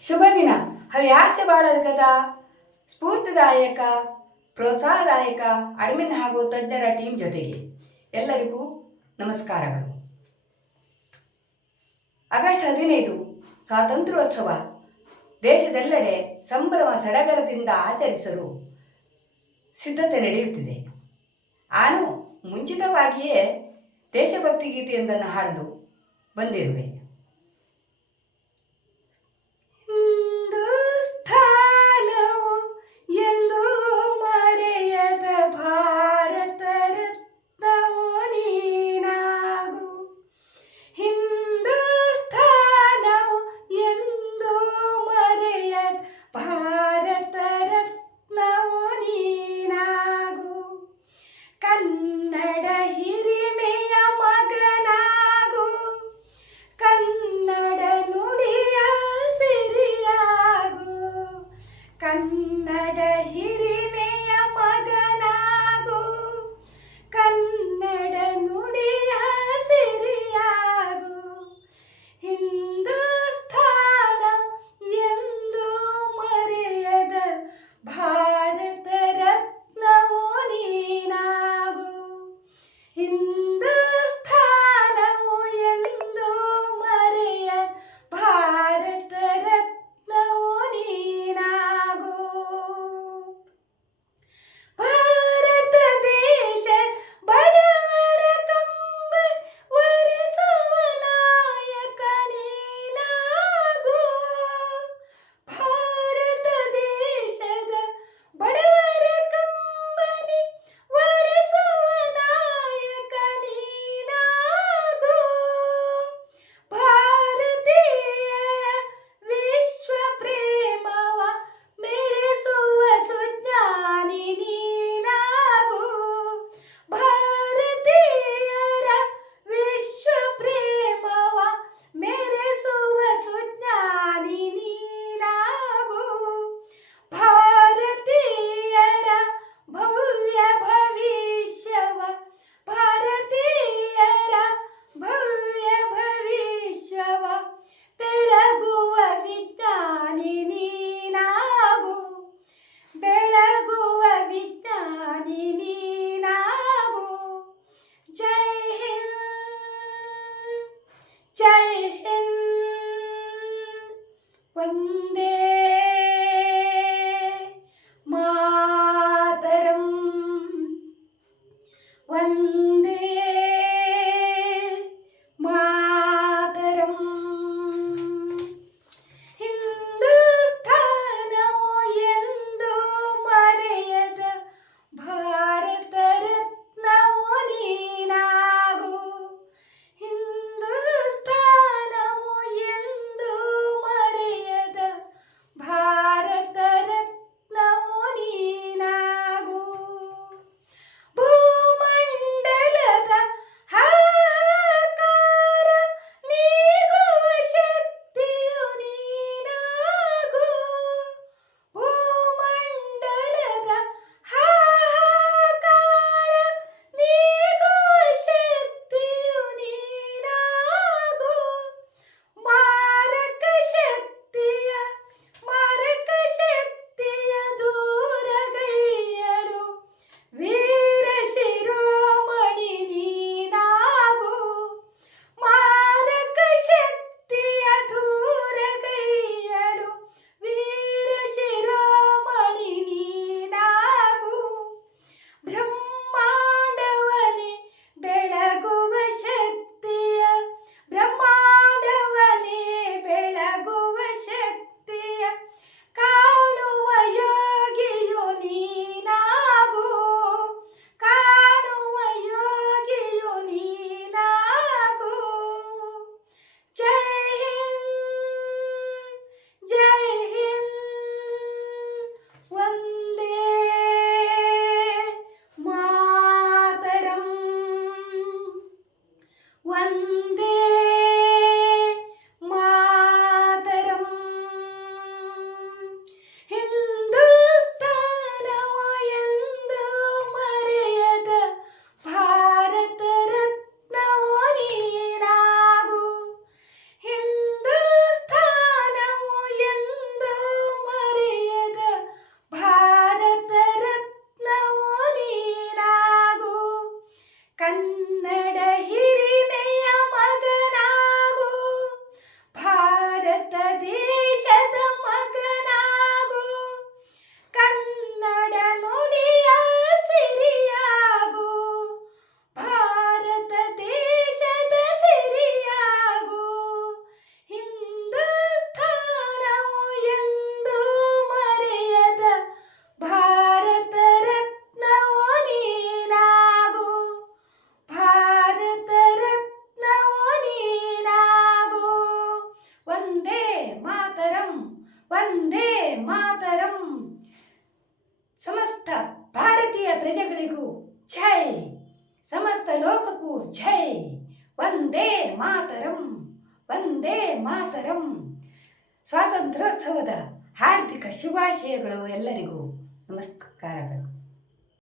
ಶುಭ ದಿನ. ಹವ್ಯಾಸ ಬಾಳದ ಕಥಾ ಸ್ಫೂರ್ತಿದಾಯಕ, ಪ್ರೋತ್ಸಾಹದಾಯಕ ಅಡ್ಮಿನ್ ಹಾಗೂ ತಜ್ಞರ ಟೀಮ್ ಜೊತೆಗೆ ಎಲ್ಲರಿಗೂ ನಮಸ್ಕಾರಗಳು. ಆಗಸ್ಟ್ 15 ಸ್ವಾತಂತ್ರ್ಯೋತ್ಸವ ದೇಶದೆಲ್ಲೆಡೆ ಸಂಭ್ರಮ ಸಡಗರದಿಂದ ಆಚರಿಸಲು ಸಿದ್ಧತೆ ನಡೆಯುತ್ತಿದೆ. ನಾನು ಮುಂಚಿತವಾಗಿಯೇ ದೇಶಭಕ್ತಿ ಗೀತೆಯೊಂದನ್ನು ಹಾಡಲು ಬಂದಿರುವೆ. ಕನ್ನಡ ಹಿರಿಮೆಯ ಮಗನಾಗು, ಕನ್ನಡ ನುಡಿಯ ಸಿರಿಯಾಗು. ಹಿಂದೂಸ್ಥಾನ ಎಂದು ಮರೆಯದ ಭಾರತ ರತ್ನವೋ ನೀನಾಗು. ಹಿಂದೂಸ್ಥಾನವು ಎಂದು ಮರೆಯದ ಭಾರತ ರತ್ನವೋ ನೀನಾಗು. ಭಾರತ ದೇಶ ಬಡವರ ಕಂಬ ಒರೆಸುವ ನಾಯಕ ನೀನಾಗು. ಭಾರತ ದೇಶದ ಬಡವರ ಕಂಬನಿ ಒರೆಸುವ ನಾಯಕ ನೀನಾಗು. ಭಾರತೀಯರ ವಿಶ್ವ ಪ್ರೇಮವ ಮೆರೆಸುವ ಸುಜ್ಞಾನಿ ನೀನಾಗು. ಭಾರತೀಯರ ವಿಶ್ವ ಪ್ರೇಮವ ಮೆರೆಸುವ ಸುಜ್ಞಾನಿ ನೀನಾಗು. ಭಾರತೀಯರ ಭವ್ಯ ಭವಿಷ್ಯವ ಭಾರತೀಯರ ಭವ್ಯ ಭವಿಷ್ಯವ ಬೆಳಗುವ ವಿಜ್ಞಾನಿ ನೀನಾಗು. ಬೆಳಗುವ ವಿಜ್ಞಾನಿ ನೀನಾಗು. ಜೈ ಹಿಂದ್, ಜೈ ಹಿಂದ್, ವಂದೇ ಮಾತರಂ, ವಂದೇ ಮಾತರಂ. ಹಿಂದೂಸ್ಥಾನವು ಎಂದು ಮರೆಯದ ಭಾರತ ರತ್ನವೋ ನೀನಾಗು. ಹಿಂದೂಸ್ಥಾನವು ಎಂದು ಮರೆಯದ ಪ್ರಜೆಗಳಿಗೂ ಜೈ, ಸಮಸ್ತ ಲೋಕಕ್ಕೂ ಜೈ. ವಂದೇ ಮಾತರಂ, ವಂದೇ ಮಾತರಂ. ಸ್ವಾತಂತ್ರ್ಯೋತ್ಸವದ ಹಾರ್ದಿಕ ಶುಭಾಶಯಗಳು ಎಲ್ಲರಿಗೂ. ನಮಸ್ಕಾರಗಳು.